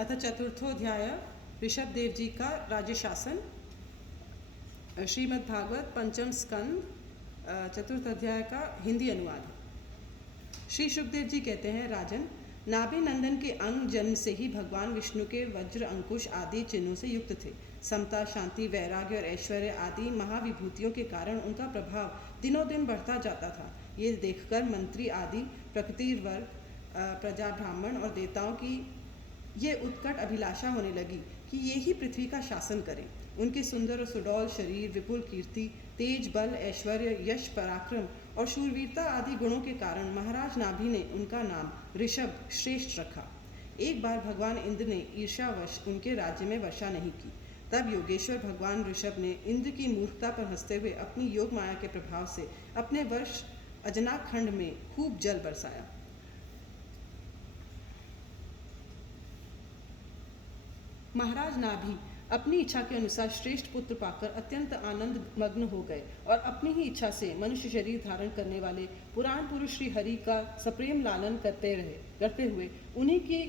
अथ चतुर्थोध्याय ऋषभदेव जी का राज्य शासन। श्रीमद् भागवत पंचम स्कंद चतुर्थ अध्याय का हिंदी अनुवाद। श्री सुखदेव जी कहते हैं, राजन, नाभि नंदन के अंग जन्म से ही भगवान विष्णु के वज्र, अंकुश आदि चिन्हों से युक्त थे। समता, शांति, वैराग्य और ऐश्वर्य आदि महाविभूतियों के कारण उनका प्रभाव दिनों दिन बढ़ता जाता था। ये देखकर मंत्री आदि प्रकृतिवर, प्रजा, ब्राह्मण और देवताओं की ये उत्कट अभिलाषा होने लगी कि ये ही पृथ्वी का शासन करें। उनके सुंदर और सुडौल शरीर, विपुल कीर्ति, तेज, बल, ऐश्वर्य, यश, पराक्रम और शूरवीरता आदि गुणों के कारण महाराज नाभि ने उनका नाम ऋषभ श्रेष्ठ रखा। एक बार भगवान इंद्र ने ईर्ष्यावश उनके राज्य में वर्षा नहीं की। तब योगेश्वर भगवान ऋषभ ने इंद्र की मूर्खता पर हंसते हुए अपनी योग माया के प्रभाव से अपने वर्ष अजनाखंड में खूब जल बरसाया। महाराज नाभि अपनी इच्छा के अनुसार श्रेष्ठ पुत्र पाकर अत्यंत आनंद मग्न हो गए और अपनी ही इच्छा से मनुष्य शरीर धारण करने वाले पुराण पुरुष श्री हरि का सप्रेम लालन करते हुए उन्हीं की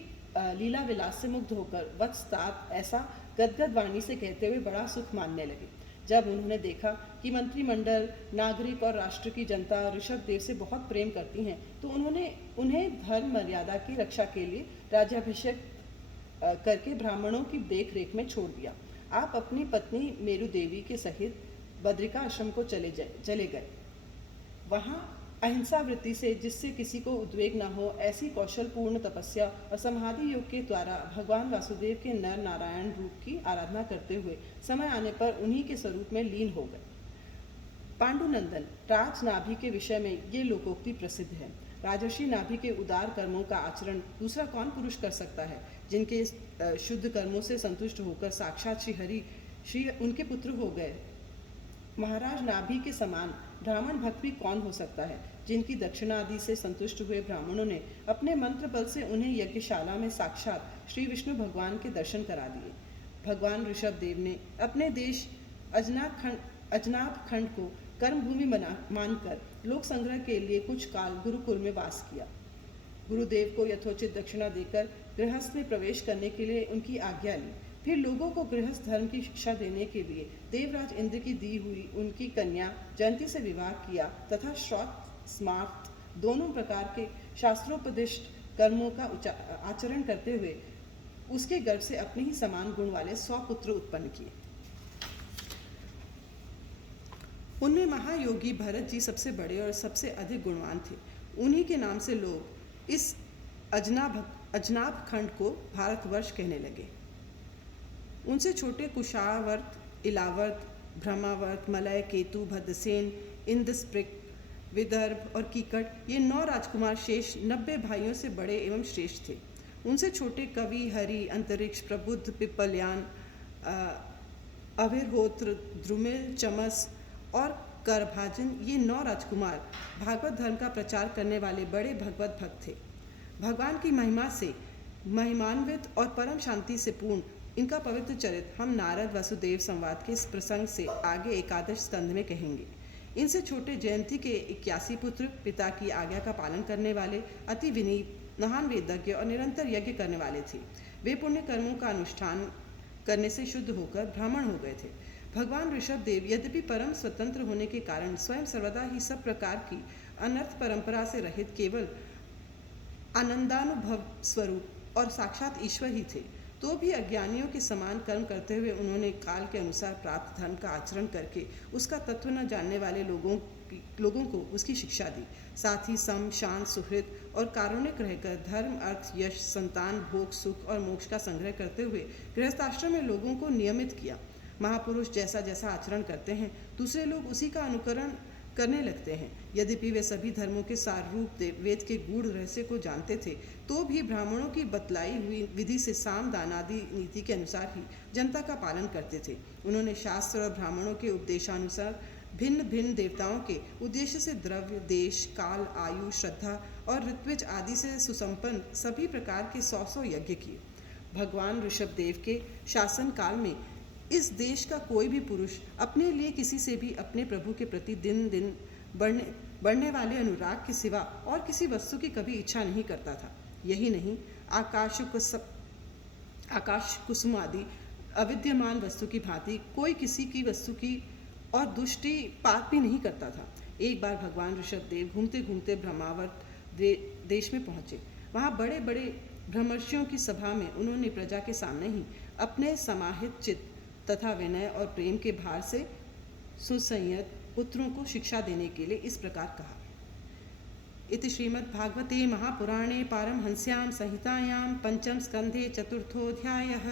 लीला विलास से मुग्ध होकर वत्स तात ऐसा गदगद वाणी से कहते हुए बड़ा सुख मानने लगे। जब उन्होंने देखा कि मंत्रिमंडल, नागरिक और राष्ट्र की जनता ऋषभ देव से बहुत प्रेम करती हैं, तो उन्होंने उन्हें धर्म मर्यादा की रक्षा के लिए राज्याभिषेक करके ब्राह्मणों की देख रेख में छोड़ दिया। आप अपनी पत्नी मेरु देवी के सहित बद्रिका आश्रम को चले गए। वहाँ अहिंसा वृत्ति से, जिससे किसी को उद्वेग न हो, ऐसी कौशल पूर्ण तपस्या और समाधि योग के द्वारा भगवान वासुदेव के नर नारायण रूप की आराधना करते हुए समय आने पर उन्हीं के स्वरूप में लीन हो गए। पांडुनंदन, राज नाभि के विषय में ये लोकोक्ति प्रसिद्ध है। राजर्षि नाभि के उदार कर्मों का आचरण दूसरा कौन पुरुष कर सकता है? जिनके शुद्ध कर्मों से संतुष्ट होकर साक्षात श्री हरि श्री उनके पुत्र हो गए। महाराज नाभि के समान ब्राह्मण भक्त भी कौन हो सकता है? जिनकी दक्षिणा आदि से संतुष्ट हुए ब्राह्मणों ने अपने मंत्र बल से उन्हें यज्ञशाला में साक्षात श्री विष्णु भगवान के दर्शन करा दिए। भगवान ऋषभ देव ने अपने देश अजनाभ खंड को कर्मभूमि मानकर लोक संग्रह के लिए कुछ काल गुरुकुल में वास किया। गुरुदेव को यथोचित दक्षिणा देकर गृहस्थ में प्रवेश करने के लिए उनकी आज्ञा ली। फिर लोगों को गृहस्थ धर्म की शिक्षा देने के लिए देवराज इंद्र की दी हुई उनकी कन्या जयंती से विवाह किया तथा श्रौत स्मार्त दोनों प्रकार के शास्त्रोपदिष्ट कर्मों का आचरण करते हुए उसके गर्भ से अपने ही समान गुण वाले 100 पुत्र उत्पन्न किए। उनमें महायोगी भरत जी सबसे बड़े और सबसे अधिक गुणवान थे। उन्हीं के नाम से लोग इस अजनाभ खंड को भारतवर्ष कहने लगे। उनसे छोटे कुशावर्त, इलावर्त, ब्रह्मावर्त, मलय, केतु, भद्रसेन, इंद्रस्पृक, विदर्भ और कीकट, ये 9 राजकुमार शेष 90 भाइयों से बड़े एवं श्रेष्ठ थे। उनसे छोटे कवि, हरि, अंतरिक्ष, प्रबुद्ध, पिप्पलयान, अभिर्होत्र, द्रुमिल, चमस और करभाजन, ये 9 राजकुमार भागवत धर्म का प्रचार करने वाले बड़े भगवत भक्त थे। भगवान की महिमा से महिमान्वित और परम शांति से पूर्ण इनका पवित्र चरित्र हम नारद वसुदेव संवाद के इस प्रसंग से आगे 11 स्कंध में कहेंगे। इनसे छोटे जयंती के 81 पुत्र पिता की आज्ञा का पालन करने वाले, अति विनीत, महान वेदज्ञ और निरंतर यज्ञ करने वाले थे। वे पुण्य कर्मों का अनुष्ठान करने से शुद्ध होकर ब्राह्मण हो गए थे। भगवान ऋषभ देव यद्यपि परम स्वतंत्र होने के कारण स्वयं सर्वदा ही सब प्रकार की अनर्थ परंपरा से रहित केवल आनंदानुभव स्वरूप और साक्षात ईश्वर ही थे, तो भी अज्ञानियों के समान कर्म करते हुए उन्होंने काल के अनुसार प्राप्त धर्म का आचरण करके उसका तत्व न जानने वाले लोगों को उसकी शिक्षा दी। साथ ही सम, शांत, सुहृद और कारुणिक रहकर धर्म, अर्थ, यश, संतान, भोग, सुख और मोक्ष का संग्रह करते हुए गृहस्थाश्रम में लोगों को नियमित किया। महापुरुष जैसा जैसा आचरण करते हैं, दूसरे लोग उसी का अनुकरण करने लगते हैं। यद्यपि वे सभी धर्मों के सार रूप वेद के गूढ़ रहस्य को जानते थे, तो भी ब्राह्मणों की बतलाई हुई विधि से साम दान आदि नीति के अनुसार ही जनता का पालन करते थे। उन्होंने शास्त्र और ब्राह्मणों के उपदेशानुसार भिन्न भिन्न देवताओं के उद्देश्य से द्रव्य, देश, काल, आयु, श्रद्धा और ऋत्विज आदि से सुसंपन्न सभी प्रकार के 100 यज्ञ किए। भगवान ऋषभ देव के शासन काल में इस देश का कोई भी पुरुष अपने लिए किसी से भी अपने प्रभु के प्रति दिन दिन बढ़ने वाले अनुराग के सिवा और किसी वस्तु की कभी इच्छा नहीं करता था। यही नहीं, आकाश कुसुम आदि अविद्यमान वस्तु की भांति कोई किसी की वस्तु की और दुष्टि पात भी नहीं करता था। एक बार भगवान ऋषभदेव घूमते घूमते ब्रह्मावर्त देश में पहुँचे। वहाँ बड़े बड़े ब्रह्मर्षियों की सभा में उन्होंने प्रजा के सामने ही अपने समाहित चित्त तथा विनय और प्रेम के भार से सुसंयत पुत्रों को शिक्षा देने के लिए इस प्रकार कहा। इति श्रीमद्भागवते महापुराणे पारमहंस्यां संहितायां पंचम स्कंधे चतुर्थोऽध्यायः।